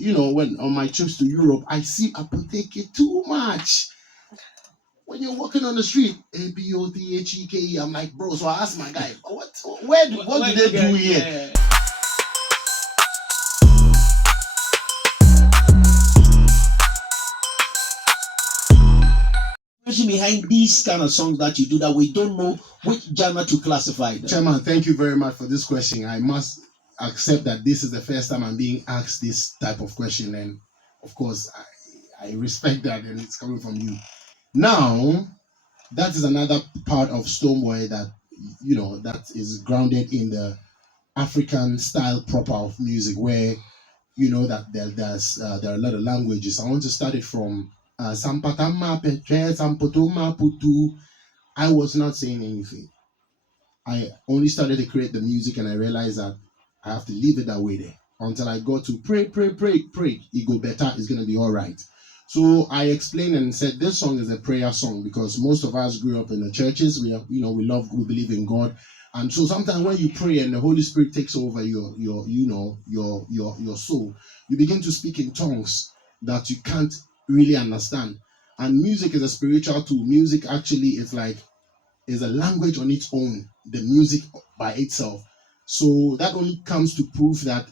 When on my trips to Europe, I see Apotheke too much. When you're walking on the street, Apotheke, I'm like, bro. So I asked my guy, what do they do here? Yeah. Behind these kind of songs that you do that we don't know which genre to classify them. Chairman, thank you very much for this question. I must accept that this is the first time I'm being asked this type of question, and of course I respect that, and it's coming from you. Now, that is another part of Stonebwoy that that is grounded in the African style proper of music, where that there are a lot of languages. I want to start it from Sampatama Petre, Sampotoma Putuu. I was not saying anything. I only started to create the music, and I realized that I have to leave it that way there until I got to pray. It go better. It's gonna be all right. So I explained and said this song is a prayer song because most of us grew up in the churches. We believe in God, and so sometimes when you pray and the Holy Spirit takes over your soul, you begin to speak in tongues that you can't really understand. And music is a spiritual tool. Music actually is a language on its own, the music by itself. So that only comes to prove that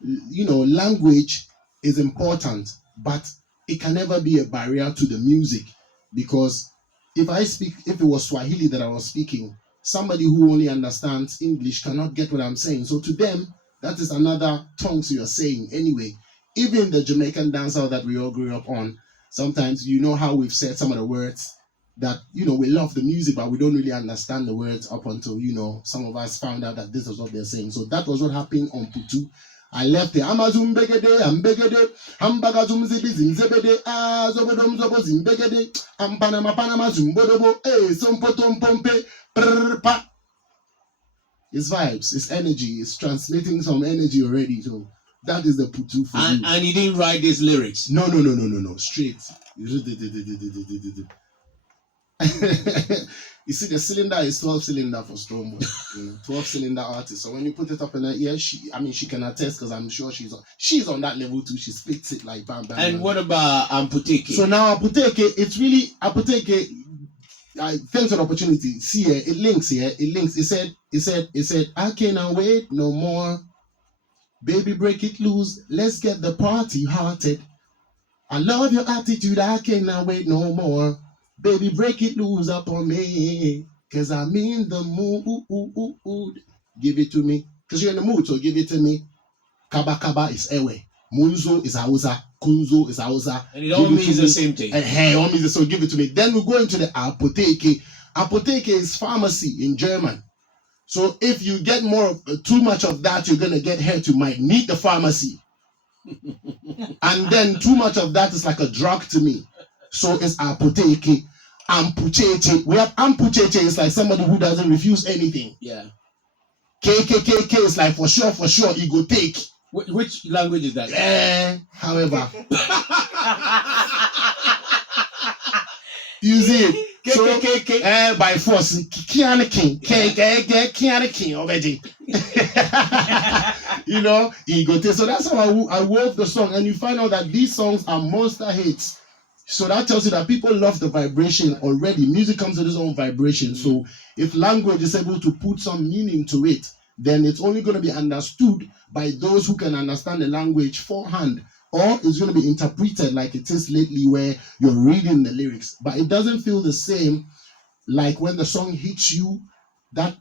language is important, but it can never be a barrier to the music, because if it was Swahili that I was speaking, somebody who only understands English cannot get what I'm saying. So to them, that is another tongue so you're saying anyway. Even the Jamaican dancehall that we all grew up on, sometimes how we've said some of the words that we love the music, but we don't really understand the words up until some of us found out that this is what they're saying. So that was what happened on Putuu. I left the Amazon begede, ambegede, ambagazum zibizimzebede, zobodom zobozimbegede, Panama zumbodobo, sompotom pompe, prpa. It's vibes, it's energy, it's transmitting some energy already. So that is the Putuu for you. And you didn't write these lyrics? No. Straight. You see, the cylinder is 12 cylinder for Stonebwoy, 12 cylinder artist. So when you put it up in her ear, she can attest, because I'm sure she's on that level too. She splits it like bam bam. And what about Apotheke? So now Apotheke, it's really Apotheke. Thanks for the opportunity. See here, it links here. It links. It said, I cannot wait no more. Baby, break it loose. Let's get the party hearted. I love your attitude. I cannot wait no more. Baby, break it loose up on me, cause I'm in the mood. Give it to me, cause you're in the mood, so give it to me. Kaba Kaba is Ewe. Munzo is Hausa. Kunzo is Hausa. And it all means the same thing. All means so give it to me. Then we go into the Apotheke. Apotheke is pharmacy in German. So if you get too much of that, you're gonna get hurt. You might need the pharmacy. And then too much of that is like a drug to me. So it's Apotheke, Ampucheche. We have Ampucheche, it's like somebody who doesn't refuse anything. Yeah. KKKK is like for sure, you go take. Which language is that? However. You see it. So, by force, Kianikin already. Ego take. So that's how I wove the song. And you find out that these songs are monster hits. So that tells you that people love the vibration already. Music comes with its own vibration. So if language is able to put some meaning to it, then it's only going to be understood by those who can understand the language forehand. Or it's going to be interpreted like it is lately, where you're reading the lyrics. But it doesn't feel the same like when the song hits you. That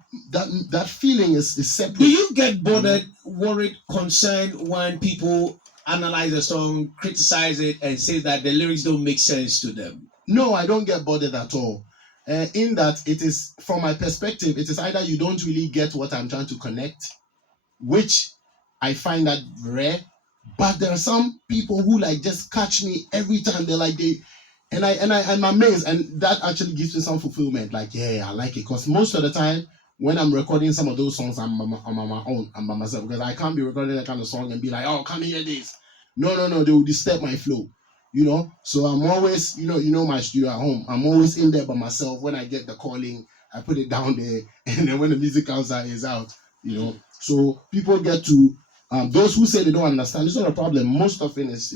feeling is separate. Do you get bothered, worried, concerned when people analyze a song, criticize it, and say that the lyrics don't make sense to them? No, I don't get bothered at all. In that, it is, from my perspective, it is either you don't really get what I'm trying to connect, which I find that rare, but there are some people who just catch me every time. I'm amazed, and that actually gives me some fulfillment. I like it, because most of the time when I'm recording some of those songs, I'm on my own, I'm by myself, because I can't be recording that kind of song and be like, oh, come hear this. No, they will disturb my flow, So I'm always, my studio at home, I'm always in there by myself. When I get the calling, I put it down there, and then when the music comes out, it's out, So people get to Those who say they don't understand, it's not a problem. Most of it is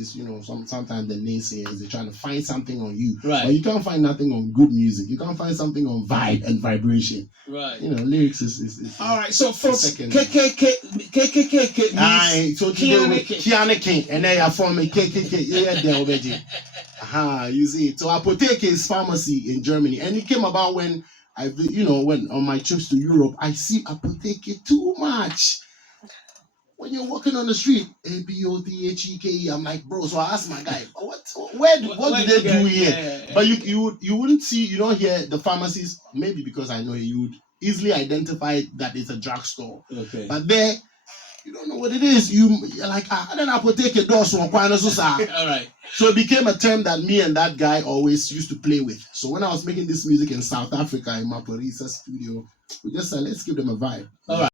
sometimes the naysayers, they're trying to find something on you. Right. But you can't find nothing on good music. You can't find something on vibe and vibration. Right. Lyrics is all right. So from second. KKK Aye, so Kiane Kiane, and then you form a KKK. Yeah, there already. You see. So Apotheke is pharmacy in Germany, and it came about when when on my trips to Europe, I see Apotheke too much. When you're walking on the street, Apotheke, I'm like, bro. So I asked my guy, what do they do here? Yeah. But you wouldn't see, you don't hear the pharmacies. Maybe because I know you would easily identify that it's a drugstore. Okay. But there, you don't know what it is. You're like, I don't Apotheke doors one corner. All right. So it became a term that me and that guy always used to play with. So when I was making this music in South Africa in my Parisa studio, we just said, let's give them a vibe. All right.